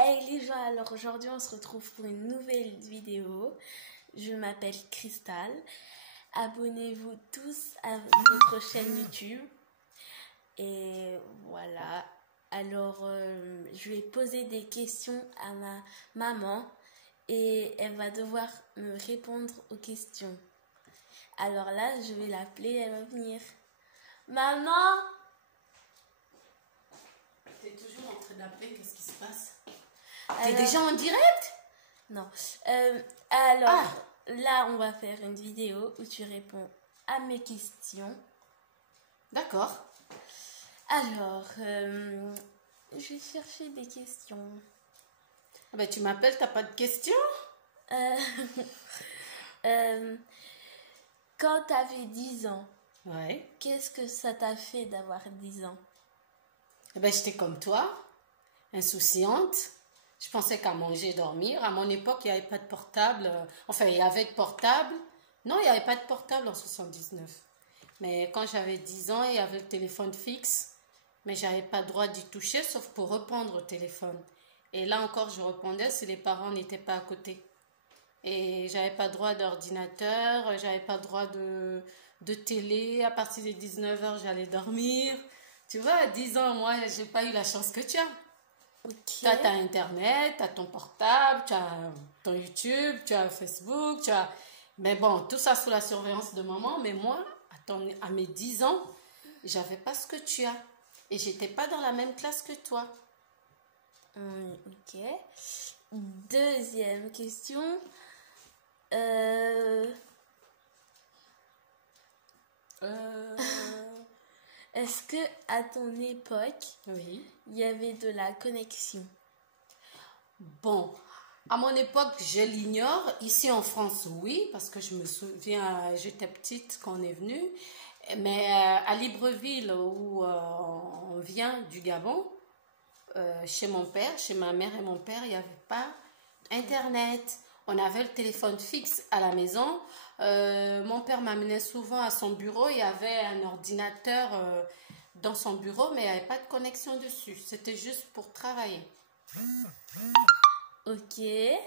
Hey les gens, alors aujourd'hui on se retrouve pour une nouvelle vidéo. Je m'appelle Crystal. Abonnez-vous tous à notre chaîne YouTube. Et voilà. Alors je vais poser des questions à ma maman et elle va devoir me répondre aux questions. Alors là, je vais l'appeler, elle va venir. Maman! T'es toujours en train d'appeler, qu'est-ce qui se passe? Alors, T'es déjà en direct? Non. Alors, là, on va faire une vidéo où tu réponds à mes questions. D'accord. Alors, je vais chercher des questions. Ah ben, tu m'appelles, t'as pas de questions? Quand tu avais 10 ans, Ouais. qu'est-ce que ça t'a fait d'avoir 10 ans? Eh ben, j'étais comme toi, insouciante. Je pensais qu'à manger, dormir. À mon époque, il n'y avait pas de portable. Enfin, il y avait de portable. Non, il n'y avait pas de portable en 79. Mais quand j'avais 10 ans, il y avait le téléphone fixe. Mais je n'avais pas le droit d'y toucher, sauf pour répondre au téléphone. Et là encore, je répondais si les parents n'étaient pas à côté. Et j'avais pas droit d'ordinateur, j'avais pas droit de télé. À partir de 19h, j'allais dormir. Tu vois, à 10 ans, moi, j'ai pas eu la chance que tu as. Ok. Tu as ta Internet, tu as ton portable, tu as ton YouTube, tu as Facebook, tu as... Mais bon, tout ça sous la surveillance de maman. Mais moi, à mes 10 ans, j'avais pas ce que tu as. Et j'étais pas dans la même classe que toi. Ok. Deuxième question. Est-ce que à ton époque, Oui. il y avait de la connexion? Bon, à mon époque, je l'ignore. Ici en France, oui, parce que je me souviens, j'étais petite quand on est venu. Mais à Libreville, où on vient du Gabon, chez mon père, chez ma mère et mon père, il n'y avait pas Internet. On avait le téléphone fixe à la maison. Mon père m'amenait souvent à son bureau. Il y avait un ordinateur dans son bureau, mais il n'y avait pas de connexion dessus. C'était juste pour travailler. Ok. Est-ce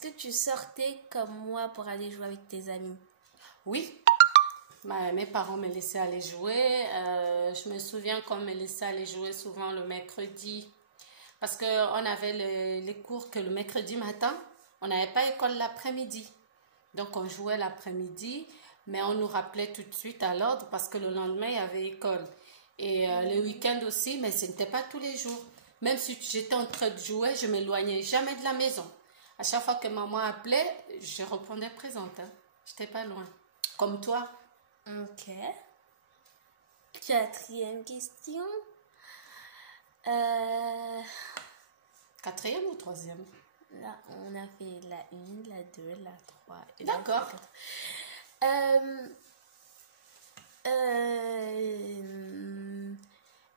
que tu sortais comme moi pour aller jouer avec tes amis? Oui, mes parents me laissaient aller jouer. Je me souviens qu'on me laissait aller jouer souvent le mercredi. Parce qu'on avait les cours que le mercredi matin. On n'avait pas école l'après-midi. Donc on jouait l'après-midi, mais on nous rappelait tout de suite à l'ordre parce que le lendemain, il y avait école. Et le week-end aussi, mais ce n'était pas tous les jours. Même si j'étais en train de jouer, je ne m'éloignais jamais de la maison. À chaque fois que maman appelait, je répondais présente. Je n'étais pas loin. Comme toi. Ok. Quatrième question. Quatrième ou troisième? Là, on a fait la 1, la 2, la 3 et D'accord. la 4.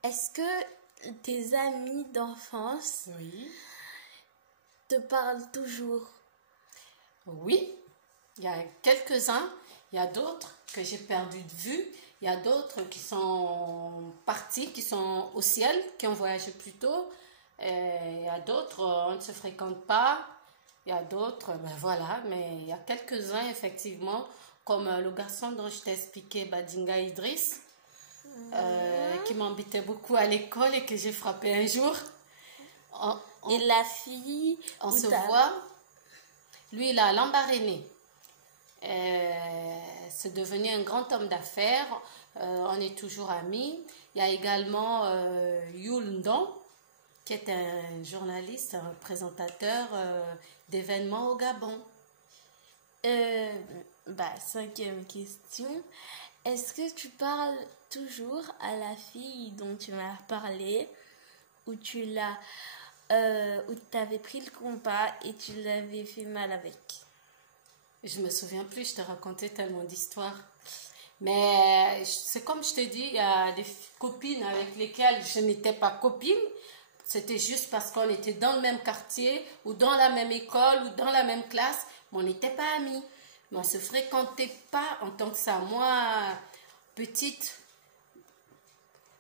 Est-ce que tes amis d'enfance te parlent toujours? Oui, il y a quelques-uns, il y a d'autres que j'ai perdu de vue, il y a d'autres qui sont partis, qui sont au ciel, qui ont voyagé plus tôt, il y a d'autres, on ne se fréquente pas, il y a d'autres, ben voilà, mais il y a quelques-uns effectivement, comme le garçon dont je t'ai expliqué, Badinga Idriss, qui m'embêtait beaucoup à l'école et que j'ai frappé un jour. Et la fille, on se voit. Lui, il a l'embarréné. C'est devenu un grand homme d'affaires. On est toujours amis. Il y a également Yul Ndon, qui est un journaliste, un présentateur d'événements au Gabon. Cinquième question. Est-ce que tu parles toujours à la fille dont tu m'as parlé, où tu avais pris le compas et tu l'avais fait mal avec? Je me souviens plus, je te racontais tellement d'histoires. Mais c'est comme je te dis, il y a des copines avec lesquelles je n'étais pas copine. C'était juste parce qu'on était dans le même quartier, ou dans la même école, ou dans la même classe, mais on n'était pas amis. Mais on ne se fréquentait pas en tant que ça. Moi, petite,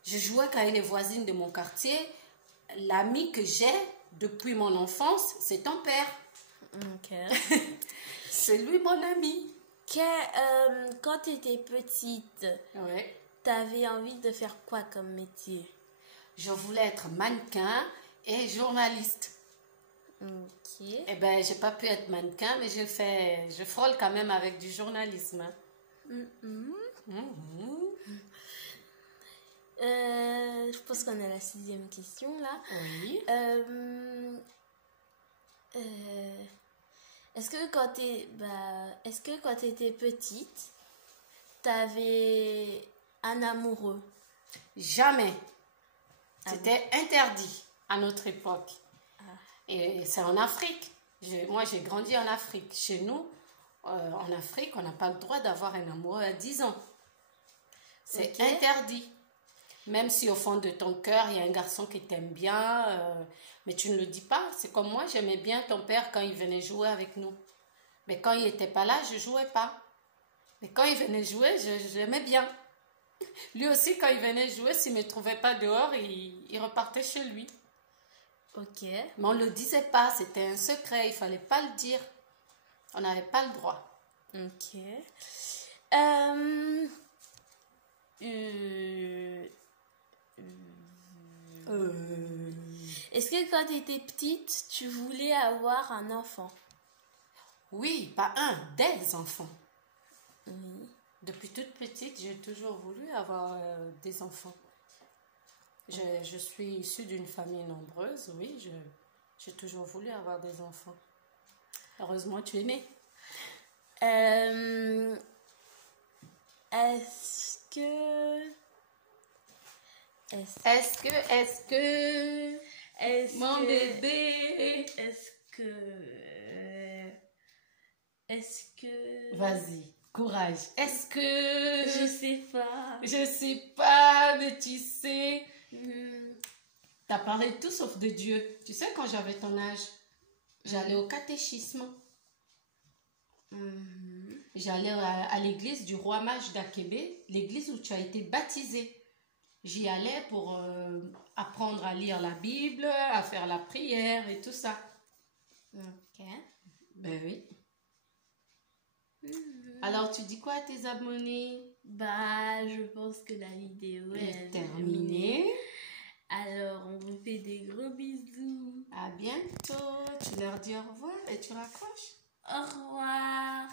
Je jouais avec les voisines de mon quartier. L'ami que j'ai depuis mon enfance, c'est ton père. Ok. C'est lui mon ami. Quand tu étais petite, Ouais. tu avais envie de faire quoi comme métier? Je voulais être mannequin et journaliste. Ok. Eh ben, j'ai pas pu être mannequin, mais je frôle quand même avec du journalisme. Je pense qu'on a la 6e question là. Oui. Est-ce que quand tu étais petite, tu avais un amoureux? Jamais. C'était interdit à notre époque. Et c'est en Afrique. Moi, j'ai grandi en Afrique. Chez nous, en Afrique, on n'a pas le droit d'avoir un amoureux à 10 ans. C'est interdit. Même si au fond de ton cœur, il y a un garçon qui t'aime bien, mais tu ne le dis pas. C'est comme moi, j'aimais bien ton père quand il venait jouer avec nous. Mais quand il n'était pas là, je ne jouais pas. Mais quand il venait jouer, j'aimais bien. Lui aussi, quand il venait jouer, s'il ne me trouvait pas dehors, il repartait chez lui. Ok. Mais on ne le disait pas, c'était un secret, il ne fallait pas le dire. On n'avait pas le droit. Ok. Est-ce que quand tu étais petite, tu voulais avoir un enfant? Oui, pas un, des enfants. Oui. Depuis toute petite, j'ai toujours voulu avoir des enfants. Je suis issue d'une famille nombreuse, oui, j'ai toujours voulu avoir des enfants. Heureusement, tu es née. Est-ce que mon bébé. Est-ce que Vas-y, courage. Est-ce que je sais pas. Je sais pas, mais tu sais. T'as parlé de tout sauf de Dieu. Tu sais, quand j'avais ton âge, j'allais au catéchisme. J'allais à l'église du roi mage d'Akébé, l'église où tu as été baptisée. J'y allais pour apprendre à lire la Bible, à faire la prière et tout ça. Ok. Ben oui. Alors, tu dis quoi à tes abonnés? Je pense que la vidéo est terminée. Alors, on vous fait des gros bisous. À bientôt. Tu leur dis au revoir et tu raccroches. Au revoir.